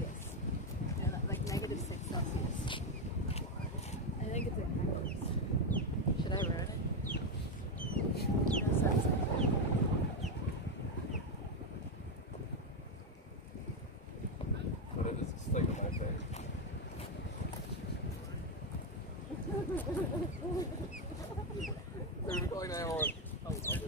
Celsius. Yeah, like -6 Celsius. I think it's like -. Should I ruin it? Yes, that's it. What it is, it's stuck in my face. They're recording that on. Oh, like,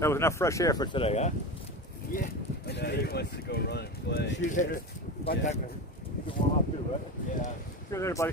That was enough fresh air for today, huh? Yeah. Now he wants to go run and play. See you later. Bye, Yeah. Techman. You can warm up too, right? Yeah. See you later, buddy.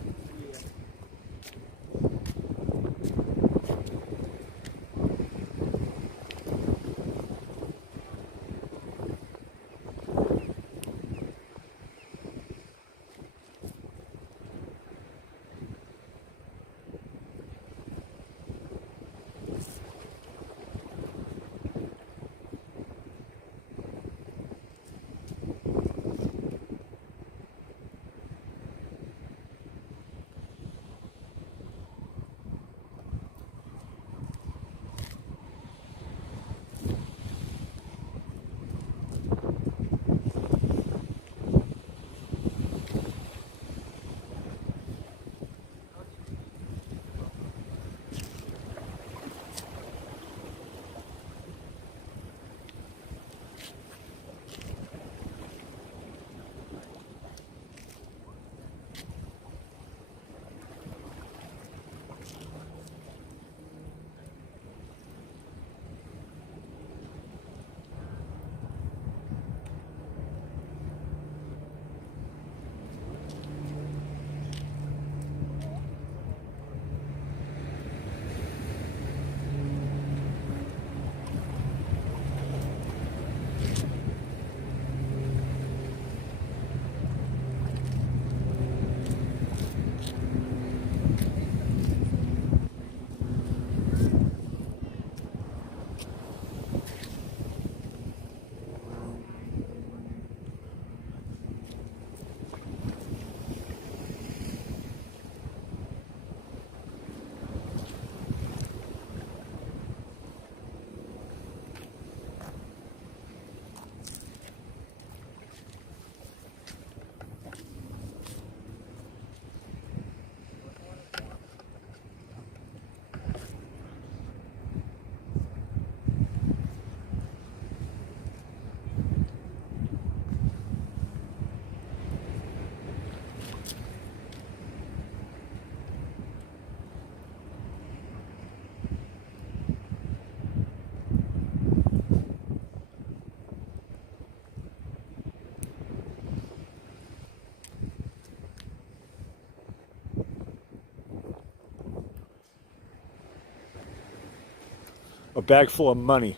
A bag full of money.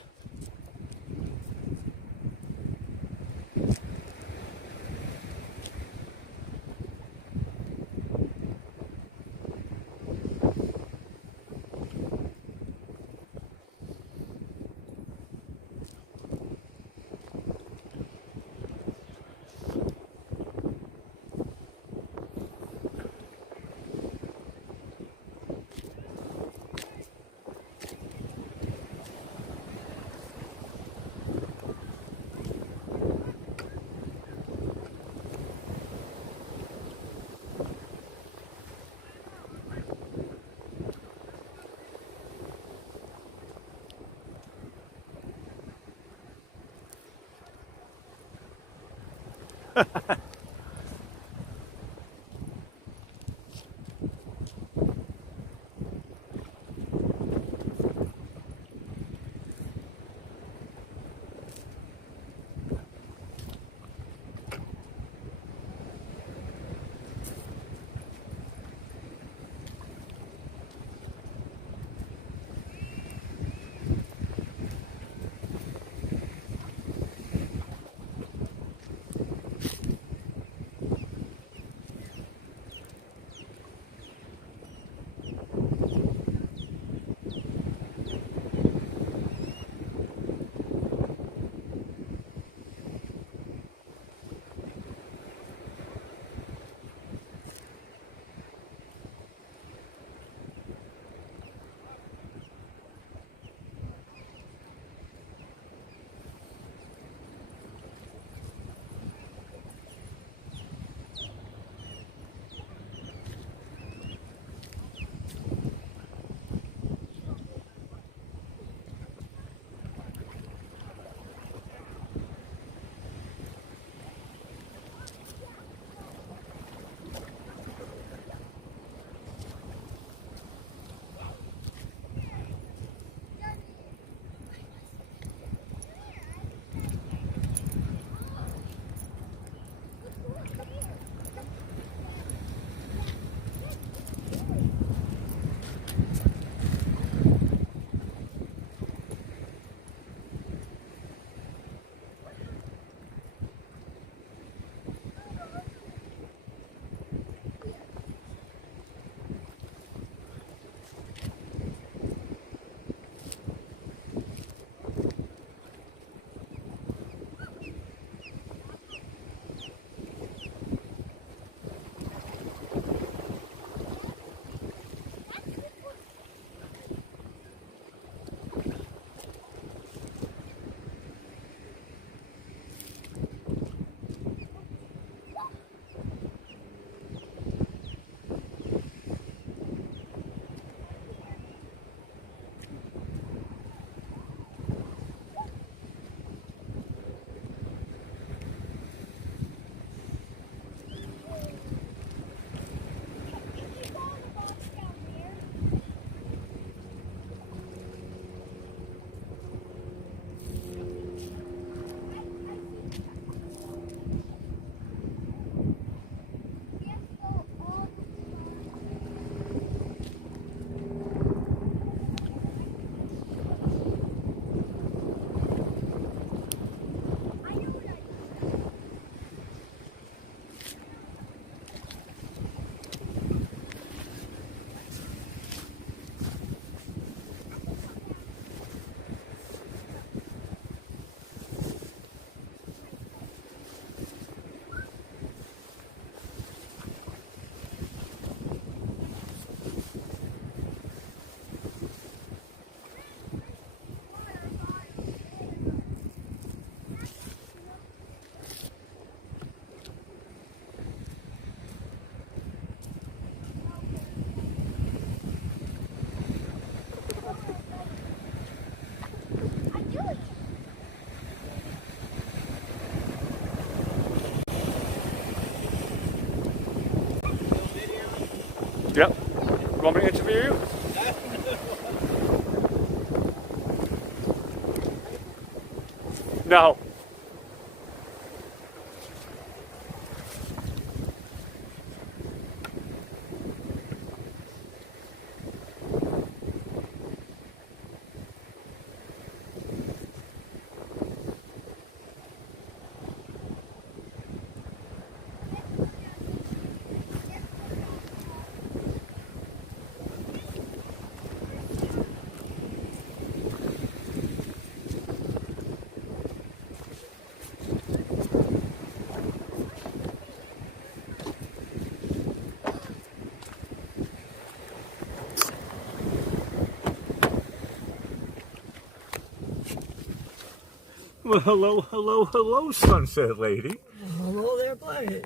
Yep. You want me to interview you? No. Well, hello, hello, hello, Sunset Lady. Hello there, Blackie.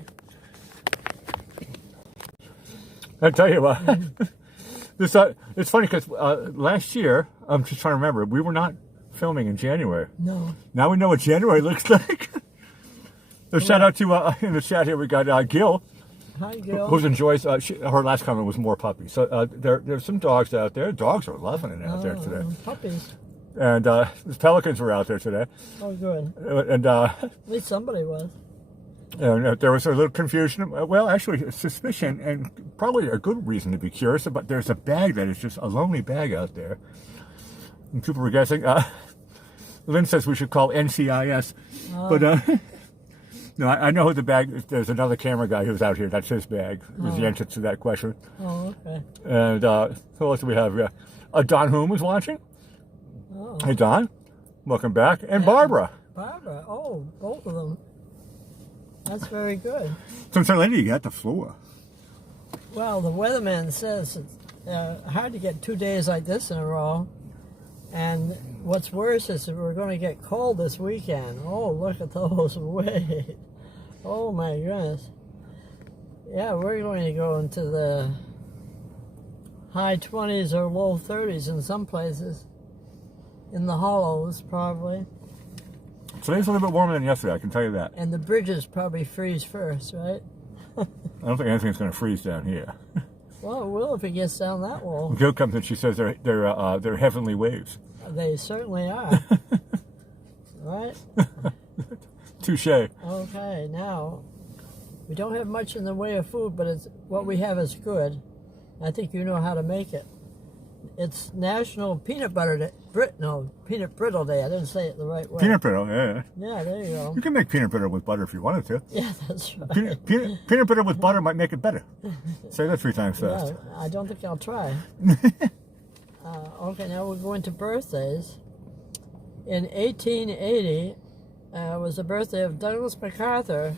I tell you what, it's funny because last year, I'm just trying to remember, we were not filming in January. No. Now we know what January looks like. So shout out to, in the chat here, we got Gil, Hi, Gil. who enjoys, her last comment was more puppies. So there's some dogs out there. Dogs are loving it out there today. Puppies. And the pelicans were out there today. Oh, good. And At least somebody was. And there was a little confusion. Well, actually, suspicion, and probably a good reason to be curious. But there's a bag that is just a lonely bag out there. And people were guessing. Lynn says we should call NCIS. But no, I know who the bag is. There's another camera guy who's out here. That's his bag. Was the answer to that question. Oh, okay. And who else do we have? Don Hume was watching. Oh. Hey, Don. Welcome back. And Barbara. Barbara. Oh, both of them. That's very good. So, Lady, you got the floor. Well, the weatherman says it's hard to get 2 days like this in a row. And what's worse is that we're going to get cold this weekend. Oh, look at those. Wait. Oh, my goodness. Yeah, we're going to go into the high 20s or low 30s in some places. In the hollows, probably. Today's a little bit warmer than yesterday, I can tell you that. And the bridges probably freeze first, right? I don't think anything's going to freeze down here. Well, it will if it gets down that wall. Jill comes and she says they're heavenly waves. They certainly are. Right? Touche. Okay, now, we don't have much in the way of food, but what we have is good. I think you know how to make it. It's National Peanut Brittle Day. I didn't say it the right way. Peanut brittle, yeah. Yeah, there you go. You can make peanut brittle with butter if you wanted to. Yeah, that's right. Peanut brittle with butter might make it better. Say that 3 times fast. No, I don't think I'll try. Okay, now we're going to birthdays. In 1880 was the birthday of Douglas MacArthur,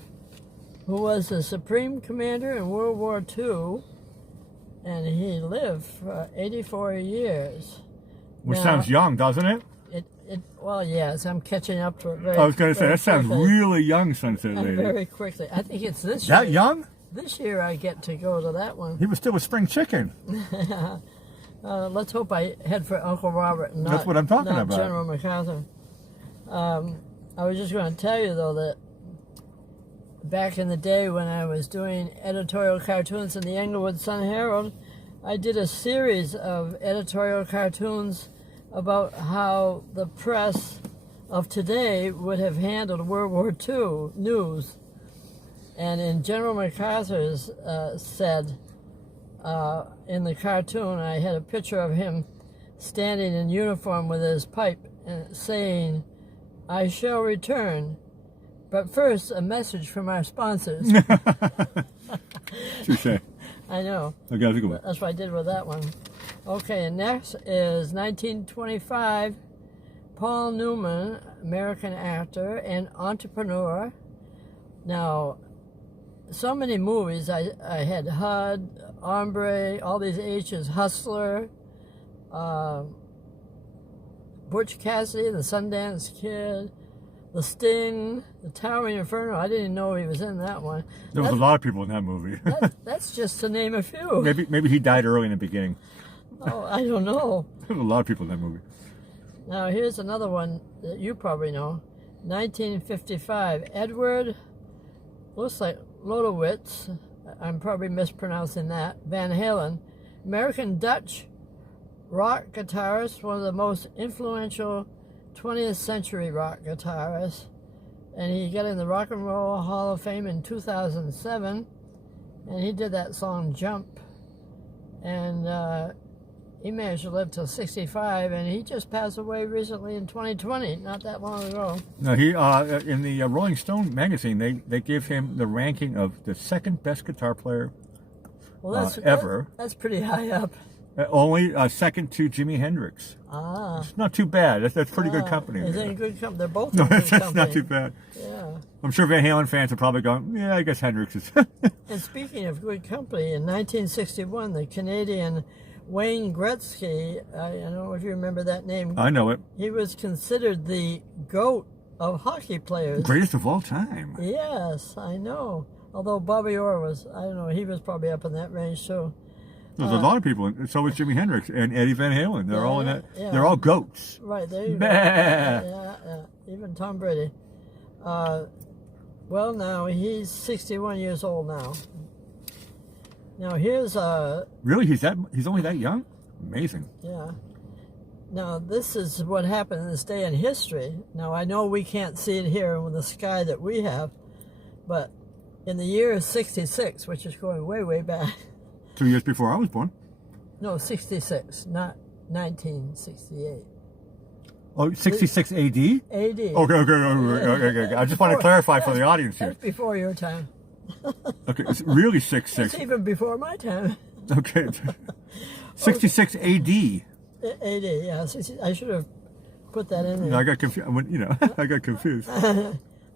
who was the Supreme Commander in World War II, and he lived for 84 years. Which Now, sounds young, doesn't it? Well, yes, I'm catching up to it very I was going to say, very that sounds quickly. really young, Sunset Lady. Very quickly. I think it's this year. That young? This year I get to go to that one. He was still a spring chicken. Let's hope I head for Uncle Robert and not, That's what I'm talking not about. General MacArthur. I was just going to tell you, though, that back in the day when I was doing editorial cartoons in the Englewood Sun-Herald, I did a series of editorial cartoons about how the press of today would have handled World War II news. And in General MacArthur's said, in the cartoon, I had a picture of him standing in uniform with his pipe and saying, "I shall return, but first a message from our sponsors." Touche. I know. Okay, that's a good one. That's what I did with that one. Okay, and next is 1925. Paul Newman, American actor and entrepreneur. Now, so many movies. I had HUD, Hombre, all these H's, Hustler, Butch Cassidy, The Sundance Kid, The Sting, The Towering Inferno. I didn't know he was in that one. There was a lot of people in that movie. That's just to name a few. Maybe he died early in the beginning. Oh, I don't know. There was a lot of people in that movie. Now, here's another one that you probably know. 1955, Edward, looks like Lodowitz, I'm probably mispronouncing that, Van Halen, American Dutch rock guitarist, one of the most influential 20th century rock guitarists. And he got in the Rock and Roll Hall of Fame in 2007, and he did that song Jump. And he managed to live till 65, and he just passed away recently in 2020, not that long ago. No, he in the Rolling Stone magazine, they give him the ranking of the second best guitar player ever. That's pretty high up. Only second to Jimi Hendrix. Ah. It's not too bad. That's pretty good company. Is it good company? They're both No, in good that's company. not too bad. Yeah. I'm sure Van Halen fans are probably going, yeah, I guess Hendrix is. And speaking of good company, in 1961, the Canadian Wayne Gretzky, I don't know if you remember that name. I know it. He was considered the GOAT of hockey players. Greatest of all time. Yes, I know. Although Bobby Orr was, I don't know, he was probably up in that range too. There's a lot of people, and so was Jimi Hendrix and Eddie Van Halen. They're all in that. Yeah. They're all goats. Right, there you go. Bah. Yeah. Even Tom Brady. Well, now he's 61 years old now. Now here's Really, he's only that young? Amazing. yeah. Now this is what happened in this day in history. Now I know we can't see it here with the sky that we have, but in the year 66, which is going way, way back. 2 years before I was born. No, 66, not 1968. Oh, 66 AD? AD. Okay. I just want to clarify for the audience here. That's before your time. Okay, it's really It's 66. even before my time. Okay. 66 AD. AD, yeah. I should have put that in there. I got confused. I got confused.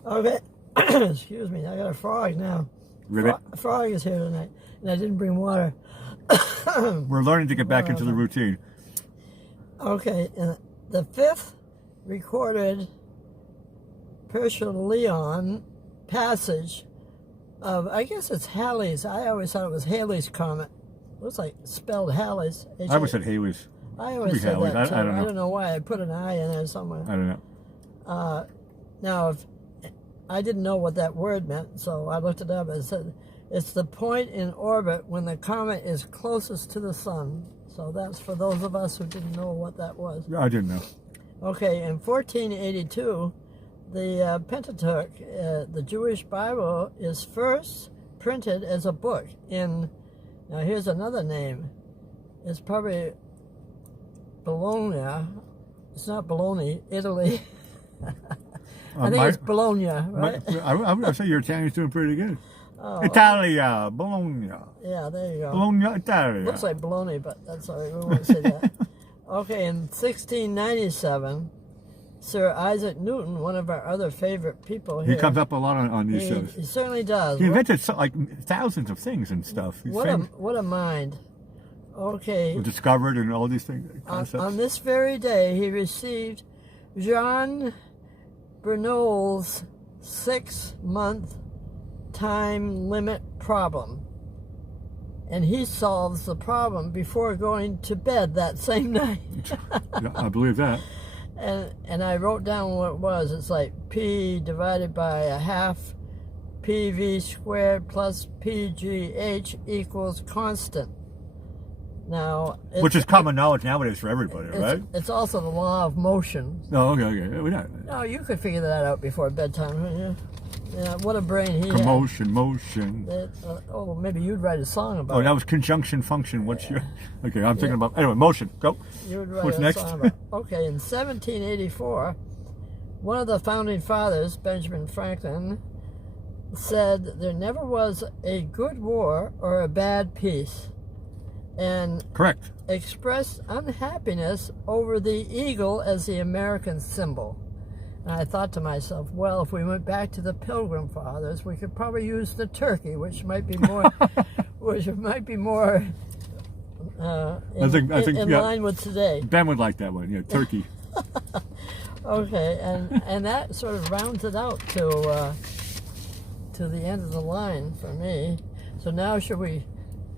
Okay. Excuse me. I got a frog now. Ribbit. Frog is here tonight, and I didn't bring water. We're learning to get back into the routine. Okay. And the fifth recorded Perseus passage of, I guess it's Halley's. I always thought it was Halley's Comet. Looks like spelled Halley's. I always said Haley's. I always said Halley's. that too. I don't know. I don't know why. I put an I in there somewhere. I don't know. Now, I didn't know what that word meant, so I looked it up. It said it's the point in orbit when the comet is closest to the sun. So that's for those of us who didn't know what that was. I didn't know. Okay, in 1482, the Pentateuch, the Jewish Bible, is first printed as a book in, now here's another name. It's probably Bologna. It's not Bologna, Italy. I think it's Bologna, right? I would say your Italian's doing pretty good. Italia, Bologna. Yeah, there you go. Bologna, Italia. Looks like bologna, but that's all right. We won't say that. Okay, in 1697, Sir Isaac Newton, one of our other favorite people here. He comes up a lot on these shows. He certainly does. He invented like thousands of things and stuff. He's famous. What a mind. Okay. Discovered and all these things, concepts. On this very day, he received Jean Bernoulli's 6-month time limit problem. And he solves the problem before going to bed that same night. Yeah, I believe that. And I wrote down what it was. It's like P divided by a half PV squared plus PGH equals constant. Now, Which is common knowledge nowadays for everybody, right? It's also the law of motion. No, okay. We know. No, you could figure that out before bedtime, couldn't you? Yeah, what a brain he had. Commotion, motion. Oh, maybe you'd write a song about Oh, it. that was conjunction function. What's your... Okay, I'm thinking about... Anyway, motion. Go. You would write What's a next? song about it. Okay, in 1784, one of the founding fathers, Benjamin Franklin, said there never was a good war or a bad peace, and Correct. expressed unhappiness over the eagle as the American symbol. And I thought to myself, well, if we went back to the Pilgrim Fathers, we could probably use the turkey, which might be more, in line with today. Ben would like that one. Yeah, turkey. Okay, and that sort of rounds it out to the end of the line for me. So now should we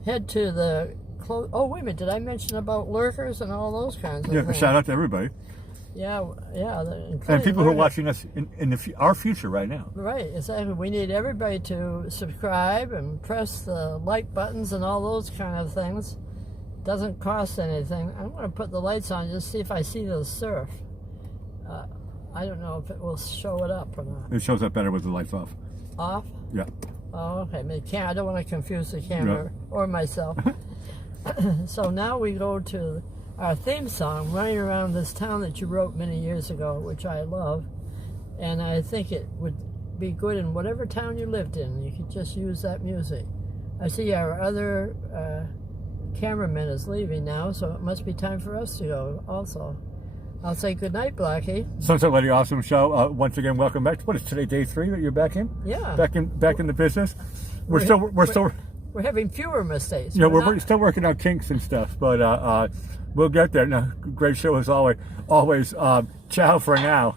head to the close? Oh, wait a minute, did I mention about lurkers and all those kinds of things? Shout out to everybody. Yeah, yeah. And people who are watching us in our future right now. Right, exactly. We need everybody to subscribe and press the like buttons and all those kind of things. Doesn't cost anything. I'm going to put the lights on just see if I see the surf. I don't know if it will show it up or not. It shows up better with the lights off. Off? Yeah. Oh, okay. I don't want to confuse the camera or myself. So now we go to our theme song, Running Around This Town, that you wrote many years ago, which I love. And I think it would be good in whatever town you lived in. You could just use that music. I see our other cameraman is leaving now, so it must be time for us to go also. I'll say good night, Blackie. Sunset Lady Awesome Show. Once again, welcome back. What is today, day 3 that you're back in? Yeah. Back in the business. We're having fewer mistakes. Yeah, we're still working on kinks and stuff, but we'll get there. No, great show as always. Ciao for now.